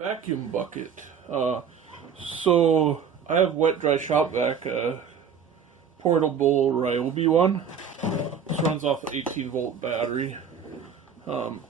Vacuum bucket. So I have wet dry shop vac, portable Ryobi one. This runs off an 18-volt battery. One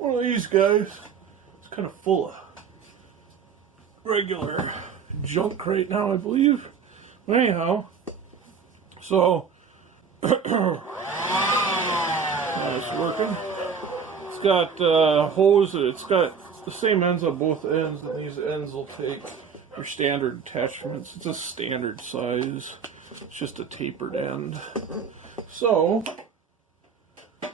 of these guys. It's kind of full of regular junk right now, I believe. Anyhow, so it's working. It's got hose. It's got the same ends on both ends, and these ends will take your standard attachments. It's a standard size. It's just a tapered end. So I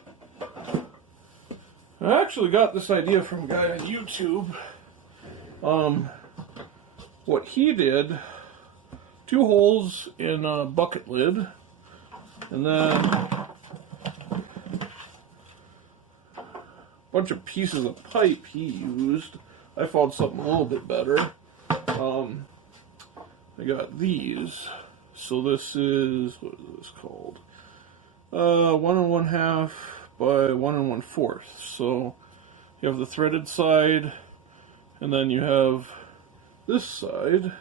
actually got this idea from a guy on YouTube. What he did, 2 holes in a bucket lid, and then a bunch of pieces of pipe he used. I found something a little bit better. I got these. So this is, what is this called? 1 1/2 by 1 1/4. So you have the threaded side, and then you have this side.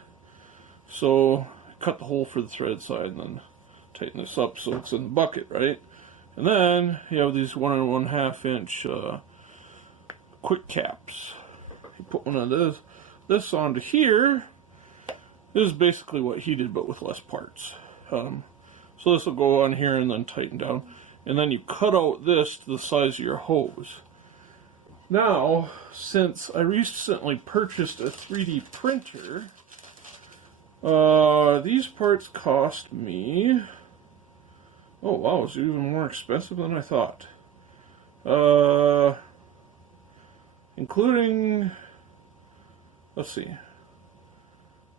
So cut the hole for the threaded side and then tighten this up so it's in the bucket, right? And then you have these 1 1/2 inch quick caps. You put one of this onto here. This is basically what he did, but with less parts. So this will go on here and then tighten down. And then you cut out this to the size of your hose. Now, since I recently purchased a 3D printer, these parts cost me, oh wow, it's even more expensive than I thought. Including, let's see,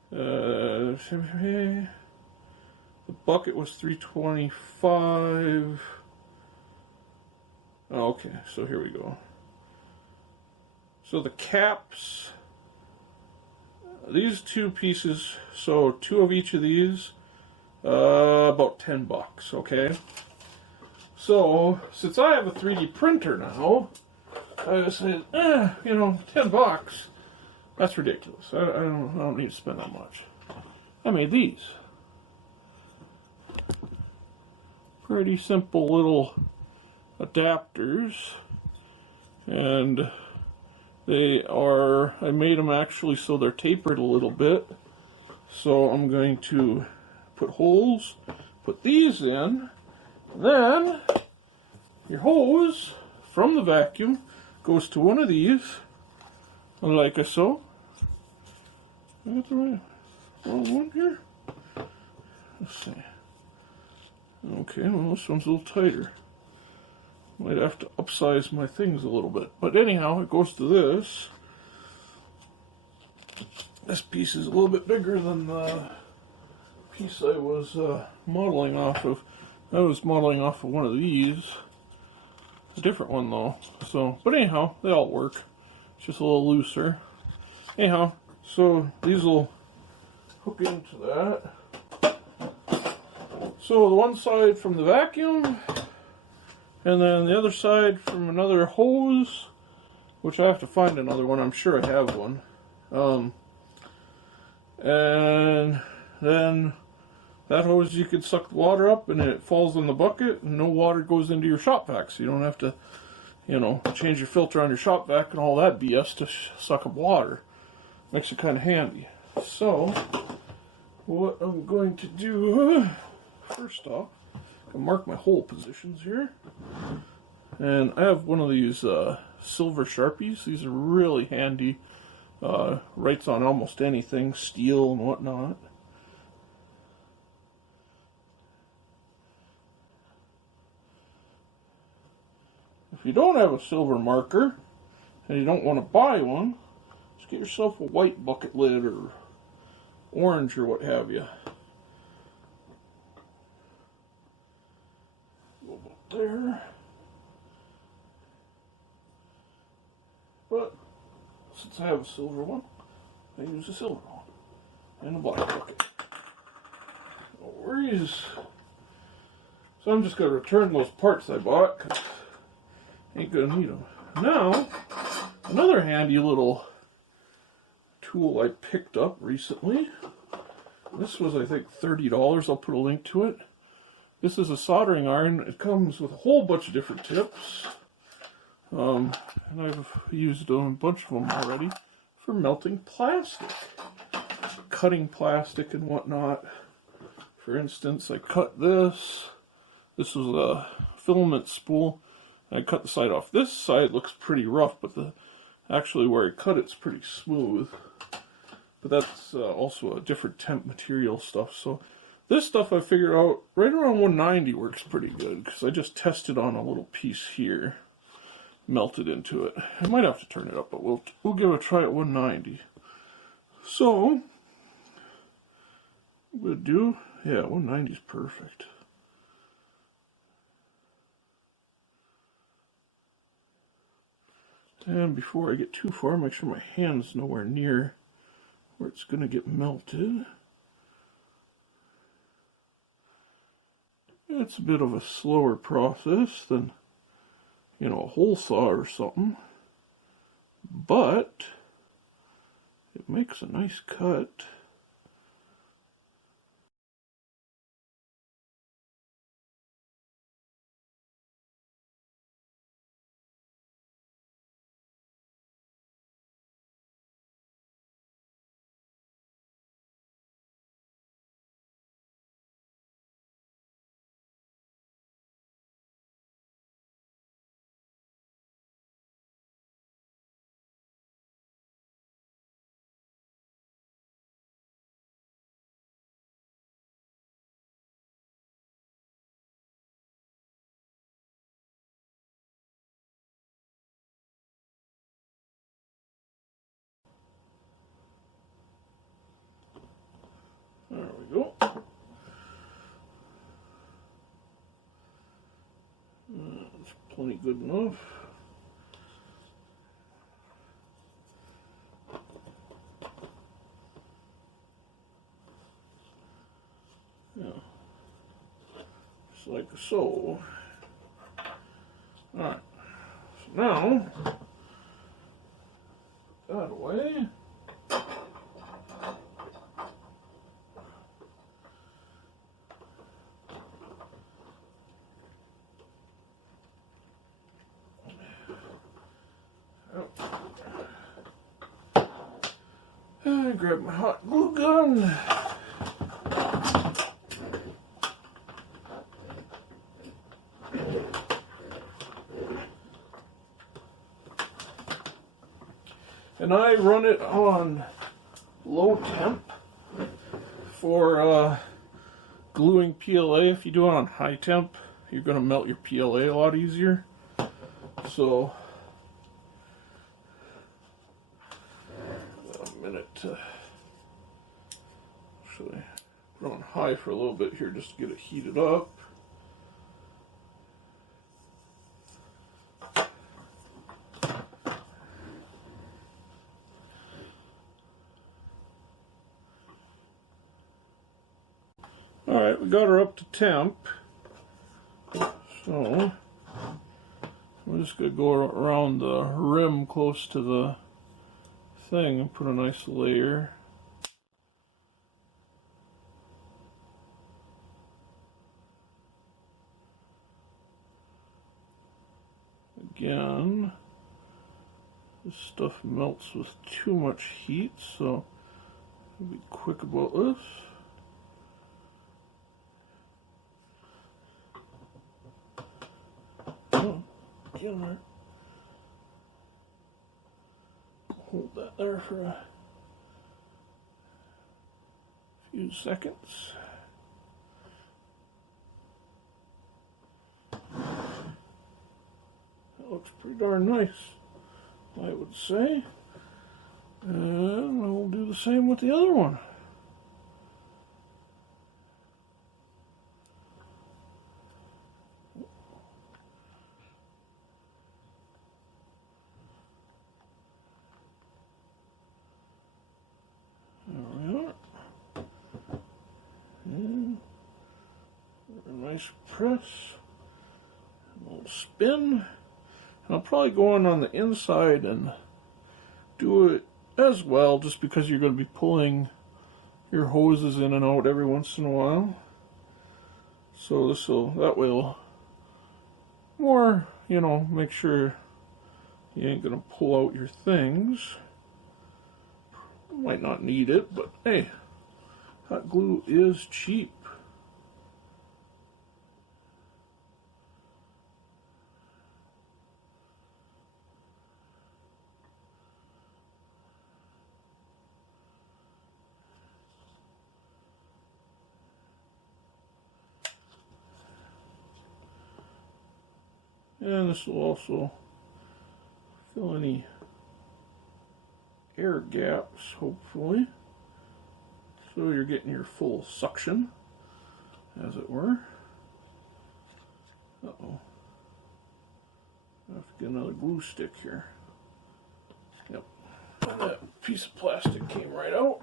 the bucket was $325. Oh, okay, so here we go. So the caps, these 2 pieces, so 2 of each of these, about $10, okay? So, since I have a 3D printer now, I said, $10, that's ridiculous. I don't need to spend that much. I made these. Pretty simple little adapters, and I made them actually so they're tapered a little bit. So I'm going to put holes, put these in, then your hose from the vacuum goes to one of these, like so. I got the right one here? Let's see. Okay, well this one's a little tighter. Might have to upsize my things a little bit. But anyhow, it goes to this. This piece is a little bit bigger than the piece I was modeling off of. I was modeling off of one of these. A different one though. So, but anyhow, they all work. It's just a little looser. Anyhow, so these will hook into that. So the one side from the vacuum, and then the other side from another hose, which I have to find another one. I'm sure I have one. And then that hose, you could suck the water up and it falls in the bucket and no water goes into your shop vac. So you don't have to, change your filter on your shop vac and all that BS to suck up water. Makes it kind of handy. So what I'm going to do, first off, I'll mark my hole positions here. And I have one of these silver Sharpies. These are really handy. Writes on almost anything, steel and whatnot. If you don't have a silver marker and you don't want to buy one, just get yourself a white bucket lid or orange or what have you. Go about there. But since I have a silver one, I use a silver one and a black bucket. No worries. So I'm just going to return those parts I bought, because I ain't going to need them. Now, Another handy little tool I picked up recently. This was, I think, $30. I'll put a link to it. This is a soldering iron. It comes with a whole bunch of different tips. And I've used a bunch of them already for melting plastic, cutting plastic and whatnot. For instance, I cut this. This was a filament spool. I cut the side off. This side looks pretty rough, but actually where I cut it's pretty smooth. But that's also a different temp material stuff. So this stuff I figured out right around 190 works pretty good, because I just tested on a little piece here, melted into it. I might have to turn it up, but we'll give it a try at 190. So I'm gonna do, yeah, 190 is perfect. And before I get too far, make sure my hand's nowhere near where it's going to get melted. It's a bit of a slower process than, you know, a hole saw or something, but it makes a nice cut. There we go. That's plenty good enough. Yeah. Just like so. Alright. So now, put that away. And grab my hot glue gun. And I run it on low temp for gluing PLA. If you do it on high temp, you're going to melt your PLA a lot easier. So, a minute to actually put on high for a little bit here just to get it heated up. Alright, we got her up to temp, so I'm just going to go around the rim close to the thing and put a nice layer. Again, this stuff melts with too much heat, so I'll be quick about this. There. Hold that there for a few seconds. That looks pretty darn nice, I would say. And we'll do the same with the other one. Nice press, a little spin, and I'll probably go on the inside and do it as well, just because you're going to be pulling your hoses in and out every once in a while. So that will more, make sure you ain't going to pull out your things. Might not need it, but hey, hot glue is cheap. And this will also fill any air gaps, hopefully. So you're getting your full suction, as it were. Uh-oh. I have to get another glue stick here. Yep. And that piece of plastic came right out.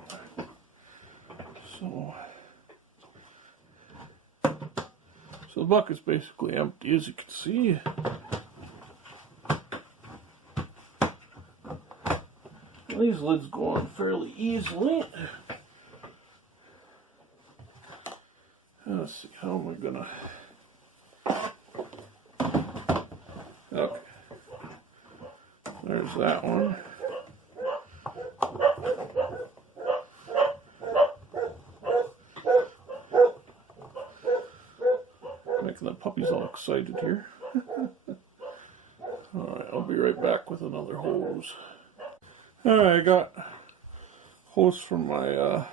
So the bucket's basically empty, as you can see. These lids go on fairly easily. Let's see, how am I gonna... Okay. There's that one. Making the puppies all excited here. Alright, I'll be right back with another hose. Alright, I got hose from my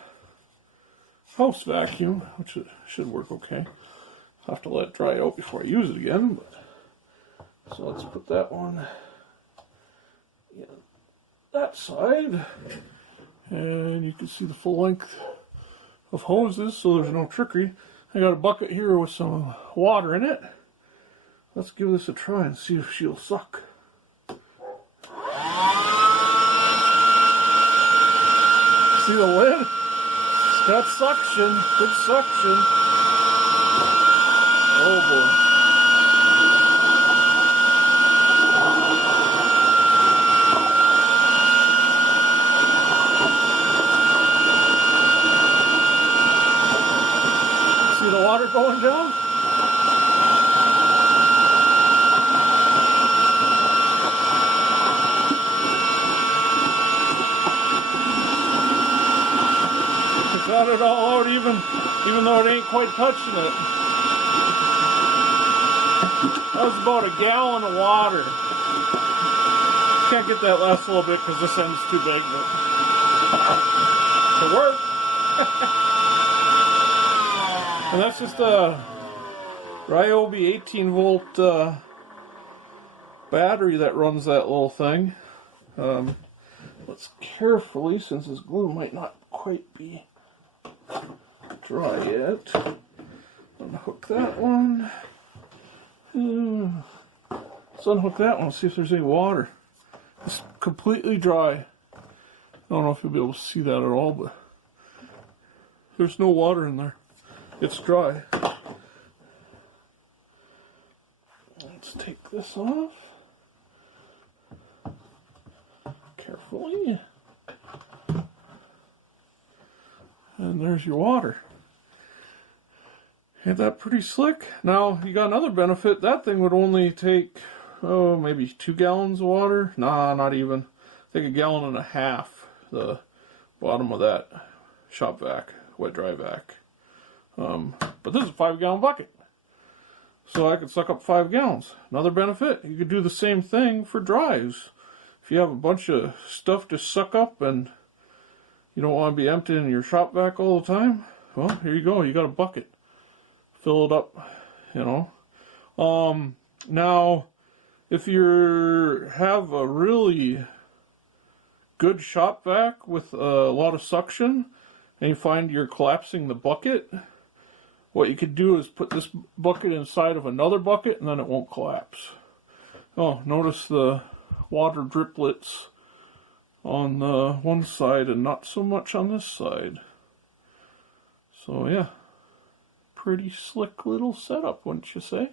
house vacuum, which should work okay. I'll have to let it dry out before I use it again. So let's put that one in that side. And you can see the full length of hoses, so there's no trickery. I got a bucket here with some water in it. Let's give this a try and see if she'll suck. See the lid? It's got suction, good suction. Oh boy. See the water going down? Got it all out, even though it ain't quite touching it. That was about a gallon of water. Can't get that last little bit because this end's too big, but it worked. And that's just a Ryobi 18-volt battery that runs that little thing. Let's carefully, since this glue might not quite be dry yet, unhook that one. Let's unhook that one, see if there's any water. It's completely dry. I don't know if you'll be able to see that at all, but there's no water in there. It's dry. Let's take this off carefully. And there's your water. Ain't that pretty slick? Now, you got another benefit. That thing would only take, maybe 2 gallons of water. Nah, not even. Take 1.5 gallons, the bottom of that shop vac, wet dry vac. But this is a 5-gallon bucket. So I could suck up 5 gallons. Another benefit, you could do the same thing for dries. If you have a bunch of stuff to suck up and you don't want to be emptying your shop vac all the time, well, here you go. You got a bucket. Fill it up, Now, if you have a really good shop vac with a lot of suction and you find you're collapsing the bucket, what you could do is put this bucket inside of another bucket and then it won't collapse. Oh, notice the water driplets on the one side and not so much on this side. So yeah, pretty slick little setup, wouldn't you say?